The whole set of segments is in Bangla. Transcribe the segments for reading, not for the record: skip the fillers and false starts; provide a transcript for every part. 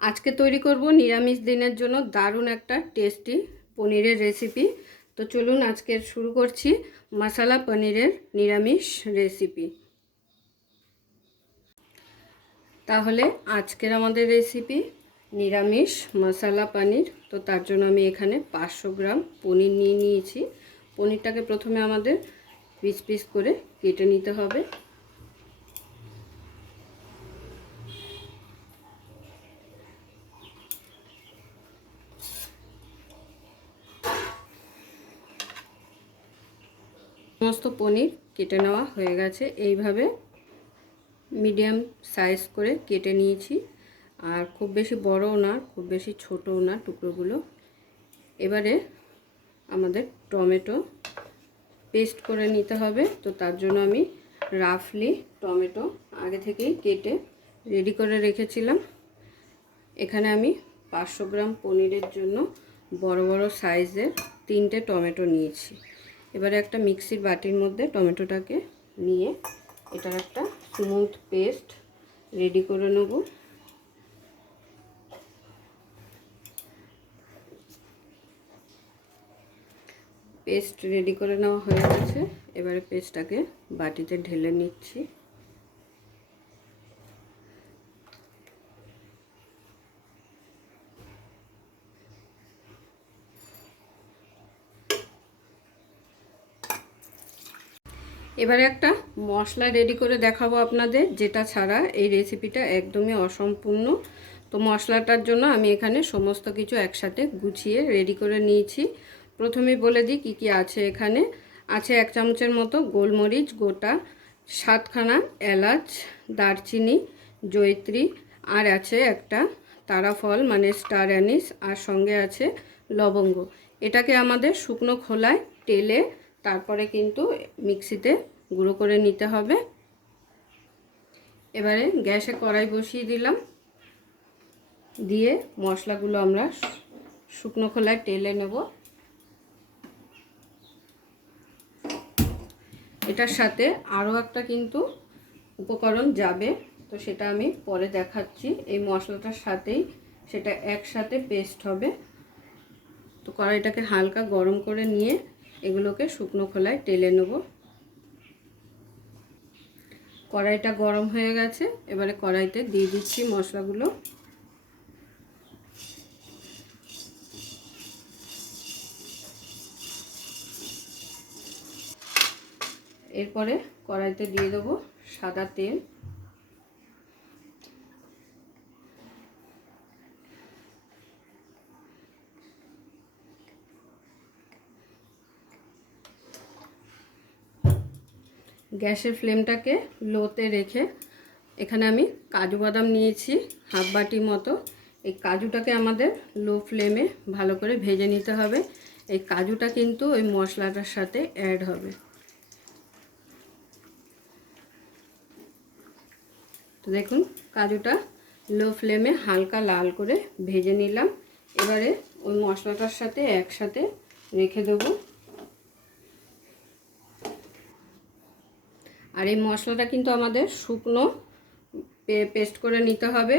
আজকে তৈরি করব নিরামিষ দিনের জন্য দারুণ একটা টেস্টি পনিরের রেসিপি। তো চলুন আজকে শুরু করছি মশলা পনিরের নিরামিষ রেসিপি। তাহলে আজকের আমাদের রেসিপি নিরামিষ মশলা পনির। তো তার জন্য আমি এখানে 500 গ্রাম পনির নিয়ে নিয়েছি। পনিরটাকে প্রথমে আমাদের পিস পিস করে কেটে নিতে হবে। সমস্ত পনির কেটে নেওয়া হয়ে গেছে। এইভাবে মিডিয়াম সাইজ করে কেটে নিয়েছি, আর খুব বেশি বড়ও না খুব বেশি ছোটও না টুকরোগুলো। এবারে আমাদের টমেটো পেস্ট করে নিতে হবে। তো তার জন্য আমি রাফলি টমেটো আগে থেকেই কেটে রেডি করে রেখেছিলাম। এখানে আমি 500 গ্রাম পনিরের জন্য বড় বড় সাইজের 3টে টমেটো নিয়েছি। এবারে একটা মিক্সির বাটির মধ্যে টমেটোটাকে নিয়ে এটার একটা স্মুথ পেস্ট রেডি করে নেব। পেস্ট রেডি করে নেওয়া হয়ে গেছে। এবারে পেস্টটাকে বাটিতে ঢেলে নিচ্ছি। এবারে একটা মশলা রেডি করে দেখাবো আপনাদের, যেটা ছাড়া এই রেসিপিটা একদমই অসম্পূর্ণ। তো মশলাটার জন্য আমি এখানে সমস্ত কিছু একসাথে গুছিয়ে রেডি করে নিয়েছি। প্রথমেই বলে দিই কী কী আছে। এখানে আছে 1 চামচের মতো গোলমরিচ গোটা, 7খানা এলাচ, দারচিনি, জয়িত্রী, আর আছে একটা তারাফল মানে স্টার অ্যানিস, আর সঙ্গে আছে লবঙ্গ। এটাকে আমাদের শুকনো খোলায় তেলে তারপরে কিন্তু মিক্সিতে গুঁড়ো করে নিতে হবে। এবারে গ্যাসে কড়াই বসিয়ে দিলাম, দিয়ে মশলাগুলো আমরা শুকনো খোলায় তেলে নেব। এটার সাথে আরও একটা কিন্তু উপকরণ যাবে, তো সেটা আমি পরে দেখাচ্ছি। এই মশলাটার সাথেই সেটা একসাথে পেস্ট হবে। তো কড়াইটাকে হালকা গরম করে নিয়ে এগুলোকে শুকনো খোলায় তেলে নেব। কড়াইটা গরম হয়ে গেছে। এবারে কড়াইতে দিয়ে দিচ্ছি মশলাগুলো। এরপরে কড়াইতে দিয়ে দেবো সাদা তেল। গ্যাসের ফ্লেমটাকে লোতে রেখে এখানে আমি কাজু বাদাম নিয়েছি হাফ বাটি মতো। এই কাজুটাকে আমাদের লো ফ্লেমে ভালো করে ভেজে নিতে হবে। এই কাজুটা কিন্তু ওই মশলাটার সাথে অ্যাড হবে। তো দেখুন কাজুটা লো ফ্লেমে হালকা লাল করে ভেজে নিলাম। এবারে ওই মশলাটার সাথে একসাথে রেখে দেবো। আর এই মশলাটা কিন্তু আমাদের শুকনো পেস্ট করে নিতে হবে।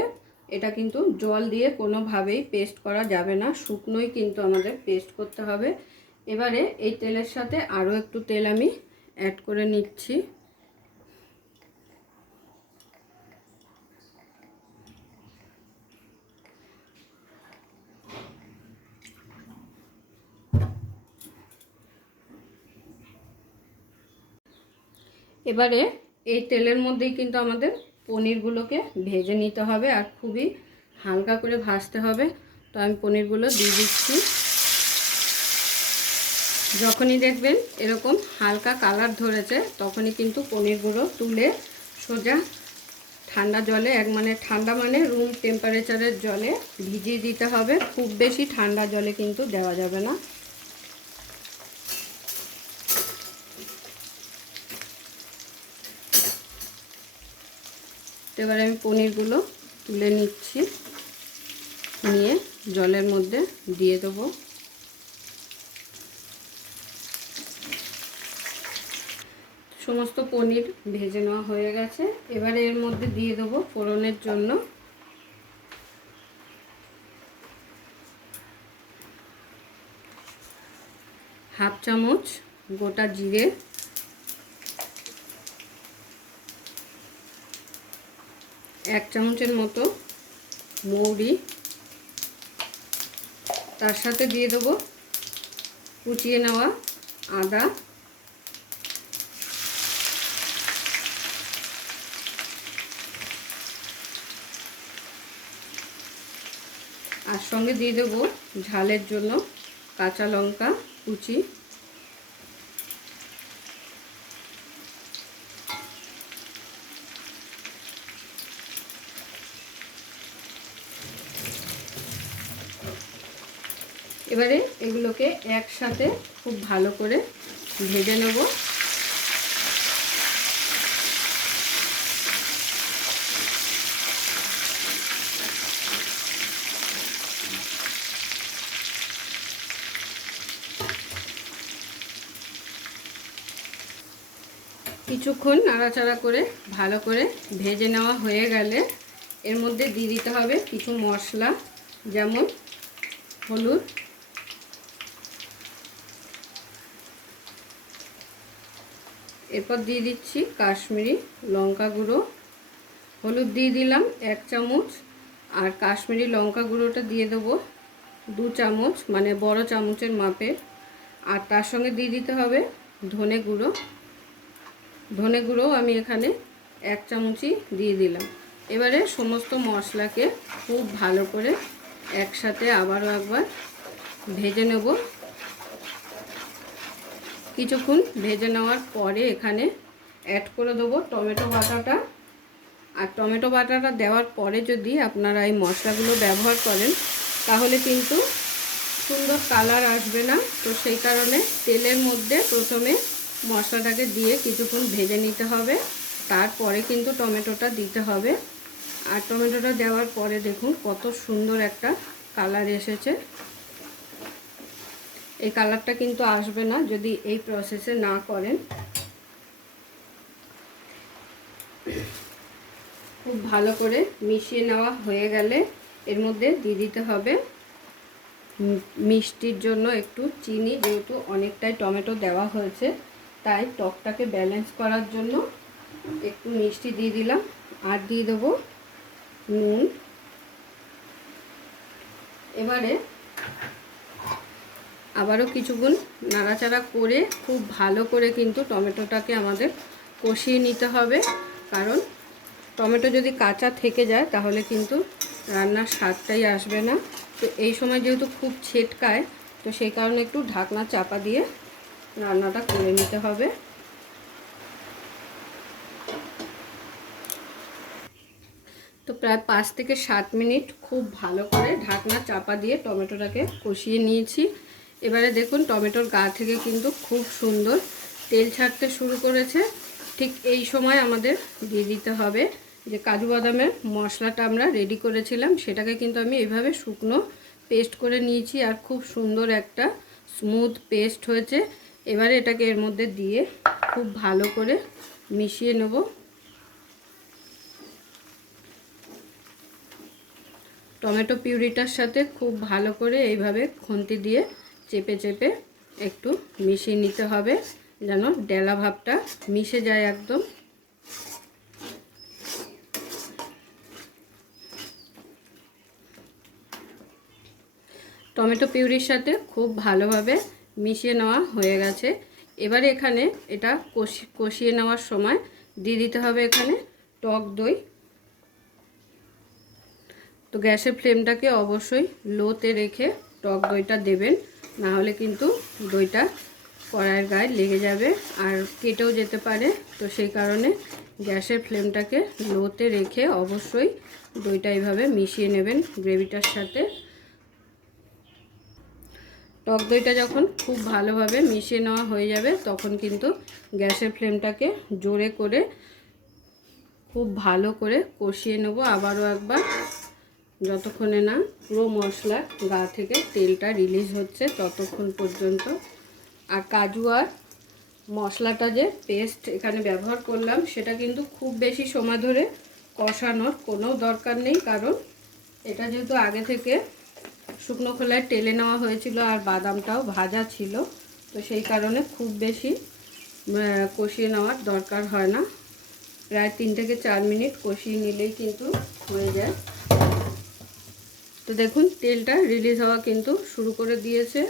এটা কিন্তু জল দিয়ে কোনোভাবেই পেস্ট করা যাবে না, শুকনোই কিন্তু আমাদের পেস্ট করতে হবে। এবারে এই তেলের সাথে আরও একটু তেল আমি অ্যাড করে নিচ্ছি। এবারে এই তেলের মধ্যেই কিন্তু আমাদের পনিরগুলোকে ভেজে নিতে হবে, আর খুবই হালকা করে ভাজতে হবে। তো আমি পনিরগুলো দিয়ে দিচ্ছি। যখনই দেখবেন এরকম হালকা কালার ধরেছে তখনই কিন্তু পনিরগুলো তুলে সোজা ঠান্ডা জলে ঠান্ডা মানে রুম টেম্পারেচারের জলে ভিজিয়ে দিতে হবে। খুব বেশি ঠান্ডা জলে কিন্তু দেওয়া যাবে না। এবারে আমি পনিরগুলো তুলে নিচ্ছি, নিয়ে জলের মধ্যে দিয়ে দেবো। সমস্ত পনির ভেজে নেওয়া হয়ে গেছে। এবারে এর মধ্যে দিয়ে দেবো ফোড়নের জন্য হাফ চামচ গোটা জিরে, 1 চামচের মতো মৌরি, তার সাথে দিয়ে দেবো কুচিয়ে নেওয়া আদা, আর সঙ্গে দিয়ে দেবো ঝালের জন্য কাঁচা লঙ্কা কুচি। এবারে এগুলোকে একসাথে খুব ভালো করে ভেজে নেব। কিছুক্ষণ নাড়াচাড়া করে ভালো করে ভেজে নেওয়া হয়ে গেলে এর মধ্যে দিয়ে দিতে হবে কিছু মশলা, যেমন হলুদ, এরপর দিয়ে দিচ্ছি কাশ্মীরি লঙ্কা গুঁড়ো। হলুদ দিয়ে দিলাম 1 চামচ, আর কাশ্মীরি লঙ্কা গুঁড়োটা দিয়ে দেবো 2 চামচ, মানে বড় চামচের মাপের। আর তার সঙ্গে দিয়ে দিতে হবে ধনে গুঁড়ো। ধনে গুঁড়ো আমি এখানে 1 চামচই দিয়ে দিলাম। এবারে সমস্ত মশলাকে খুব ভালো করে একসাথে আবারও একবার ভেজে নেব। কিছুক্ষণ ভেজে নেওয়ার পরে এখানে অ্যাড করে দেবো টমেটো বাটাটা। আর টমেটো বাটাটা দেওয়ার পরে যদি আপনারা এই মশলাগুলো ব্যবহার করেন তাহলে কিন্তু সুন্দর কালার আসবে না। তো সেই কারণে তেলের মধ্যে প্রথমে মশলাটাকে দিয়ে কিছুক্ষণ ভেজে নিতে হবে, তারপরে কিন্তু টমেটোটা দিতে হবে। আর টমেটোটা দেওয়ার পরে দেখুন কত সুন্দর একটা কালার এসেছে। এই কালারটা কিন্তু আসবে না যদি এই প্রসেসে না করেন। খুব ভালো করে মিশিয়ে নেওয়া হয়ে গেলে এর মধ্যে দিয়ে দিতে হবে মিষ্টির জন্য একটু চিনি, যেহেতু অনেকটাই টমেটো দেওয়া হয়েছে তাই টকটাকে ব্যালেন্স করার জন্য একটু মিষ্টি দিয়ে দিলাম। আর দিয়ে দেবো নুন। এবারে আবারও কিছুক্ষণ নাড়াচাড়া করে খুব ভালো করে কিন্তু টমেটোটাকে আমাদের কষিয়ে নিতে হবে, কারণ টমেটো যদি কাঁচা থেকে যায় তাহলে কিন্তু রান্নার স্বাদটাই আসবে না। তো এই সময় যেহেতু খুব ছেটকায়, তো সেই কারণে একটু ঢাকনা চাপা দিয়ে রান্নাটা করে নিতে হবে। তো প্রায় 5 থেকে 7 মিনিট খুব ভালো করে ঢাকনা চাপা দিয়ে টমেটোটাকে কষিয়ে নিয়েছি। এবারে দেখুন টমেটোর গা থেকে কিন্তু খুব সুন্দর তেল ছাড়তে শুরু করেছে। ঠিক এই সময় আমাদের দিয়ে দিতে হবে যে কাজু বাদামের মশলাটা আমরা রেডি করেছিলাম, সেটাকে কিন্তু আমি এইভাবে শুকনো পেস্ট করে নিয়েছি আর খুব সুন্দর একটা স্মুথ পেস্ট হয়েছে। এবারে এটাকে এর মধ্যে দিয়ে খুব ভালো করে মিশিয়ে নেব। টমেটো পিউরিটার সাথে খুব ভালো করে এইভাবে খুন্তি দিয়ে চেপে চেপে একটু মিশিয়ে নিতে হবে, যেন ডেলা ভাবটা মিশে যায় একদম। টমেটো পিউরির সাথে খুব ভালোভাবে মিশিয়ে নেওয়া হয়ে গেছে। এবারে এখানে এটা কষিয়ে নেওয়ার সময় দিয়ে দিতে হবে এখানে টক দই। তো গ্যাসের ফ্লেমটাকে অবশ্যই লোতে রেখে টক দইটা দেবেন, না হলে কিন্তু দইটা কড়াইয়ের গায়ে লেগে যাবে আর কেটেও যেতে পারে। তো সেই কারণে গ্যাসের ফ্লেমটাকে লোতে রেখে অবশ্যই দইটা এইভাবে মিশিয়ে নেবেন গ্রেভিটার সাথে। টক দইটা যখন খুব ভালোভাবে মিশিয়ে নেওয়া হয়ে যাবে তখন কিন্তু গ্যাসের ফ্লেমটাকে জোরে করে খুব ভালো করে কষিয়ে নেব আবারও একবার, যতক্ষণে না পুরো মশলার গা থেকে তেলটা রিলিজ হচ্ছে ততক্ষণ পর্যন্ত। আর কাজু আর মশলাটা যে পেস্ট এখানে ব্যবহার করলাম সেটা কিন্তু খুব বেশি সময় ধরে কষানোর কোনো দরকার নেই, কারণ এটা যেহেতু আগে থেকে শুকনো খোলায় টেলে নেওয়া হয়েছিল আর বাদামটাও ভাজা ছিল, তো সেই কারণে খুব বেশি কষিয়ে নেওয়ার দরকার হয় না। প্রায় 3 থেকে 4 মিনিট কষিয়ে নিলেই কিন্তু হয়ে যায়। তো দেখুন তেলটা রিলিজ হওয়া কিন্তু শুরু করে দিয়েছে।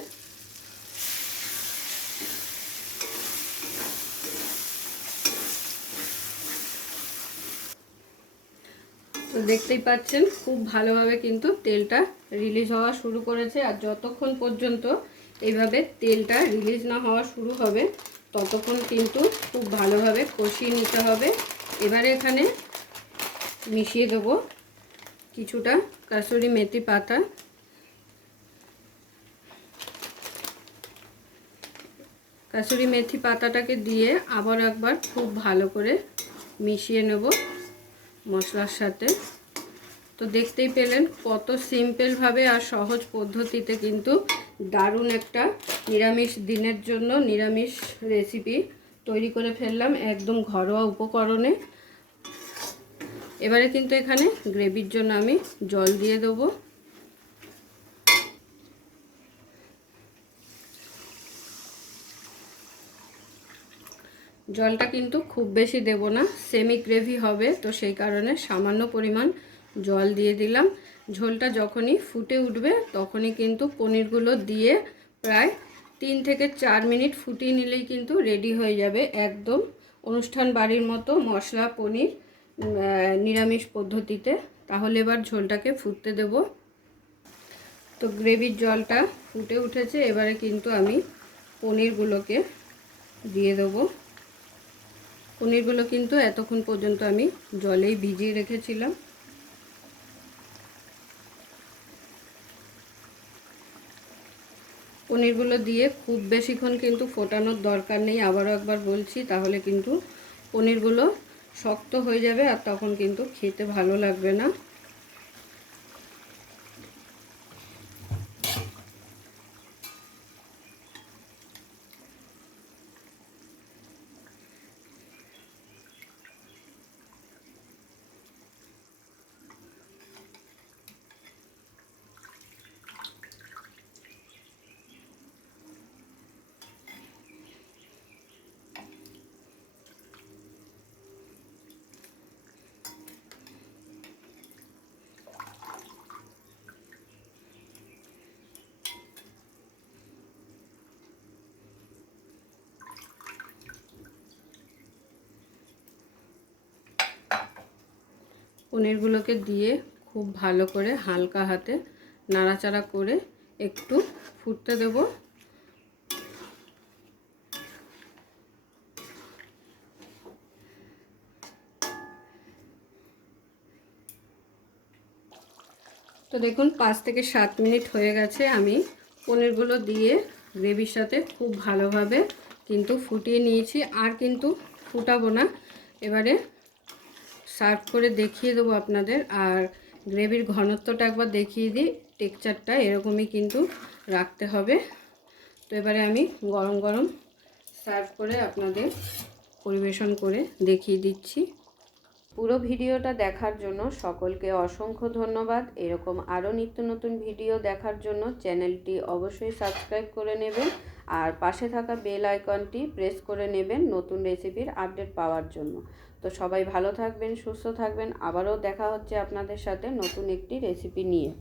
তো দেখতেই পাচ্ছেন খুব ভালোভাবে কিন্তু তেলটা রিলিজ হওয়া শুরু করেছে। আর যতক্ষণ পর্যন্ত এইভাবে তেলটা রিলিজ না হওয়া শুরু হবে ততক্ষণ কিন্তু খুব ভালোভাবে কষিয়ে নিতে হবে। এবারে এখানে মিশিয়ে দেব কিছুটা কাসুরি মেথি পাতা। কাসুরি মেথি পাতাটাকে দিয়ে আবার একবার খুব ভালো করে মিশিয়ে নেব মশলার সাথে। তো দেখতেই পেলেন কত সিম্পলভাবে আর সহজ পদ্ধতিতে কিন্তু দারুণ একটা নিরামিষ দিনের জন্য নিরামিষ রেসিপি তৈরি করে ফেললাম একদম ঘরোয়া উপকরণে। এবারে কিন্তু এখানে গ্রেভির জন্য আমি জল দিয়ে দেবো। জলটা কিন্তু খুব বেশি দেব না, সেমি গ্রেভি হবে, তো সেই কারণে সামান্য পরিমাণ জল দিয়ে দিলাম। ঝোলটা যখনই ফুটে উঠবে তখনই কিন্তু পনিরগুলো দিয়ে প্রায় 3 থেকে 4 মিনিট ফুটিয়ে নিলেই কিন্তু রেডি হয়ে যাবে একদম অনুষ্ঠান বাড়ির মতো মশলা পনির নিরামিষ পদ্ধতিতে। তাহলে এবার ঝোলটাকে ফুটতে দেব। তো গ্রেভির জলটা ফুটে উঠেছে, এবারে কিন্তু আমি পনিরগুলোকে দিয়ে দেবো। পনিরগুলো কিন্তু এতক্ষণ পর্যন্ত আমি জলেই ভিজিয়ে রেখেছিলাম। পনিরগুলো দিয়ে খুব বেশিক্ষণ কিন্তু ফোটানোর দরকার নেই, আবারও একবার বলছি, তাহলে কিন্তু পনিরগুলো শক্ত হয়ে যাবে আর তখন কিন্তু খেতে ভালো লাগবে না। পনিরগুলোকে দিয়ে খুব ভালো করে হালকা হাতে নাড়াচাড়া করে একটু ফুটতে দেব। তো দেখুন 5 থেকে 7 মিনিট হয়ে গেছে, আমি পনিরগুলো দিয়ে গ্রেভির সাথে খুব ভালোভাবে কিন্তু ফুটিয়ে নিয়েছি, আর কিন্তু ফুটাবো না। এবারে সার্ভ করে দেখিয়ে দেবো আপনাদের। আর গ্রেভির ঘনত্বটা একবার দেখিয়ে দিই, টেক্সচারটা এরকমই কিন্তু রাখতে হবে। তো এবারে আমি গরম গরম সার্ভ করে আপনাদের পরিবেশন করে দেখিয়ে দিচ্ছি। পুরো ভিডিওটা দেখার জন্য সকলকে অসংখ্য ধন্যবাদ। এরকম আরও নিত্য নতুন ভিডিও দেখার জন্য চ্যানেলটি অবশ্যই সাবস্ক্রাইব করে নেবেন আর পাশে থাকা বেল আইকনটি প্রেস করে নেবেন নতুন রেসিপির আপডেট পাওয়ার জন্য। তো সবাই ভালো থাকবেন, সুস্থ থাকবেন। আবারও দেখা হচ্ছে আপনাদের সাথে নতুন একটি রেসিপি নিয়ে।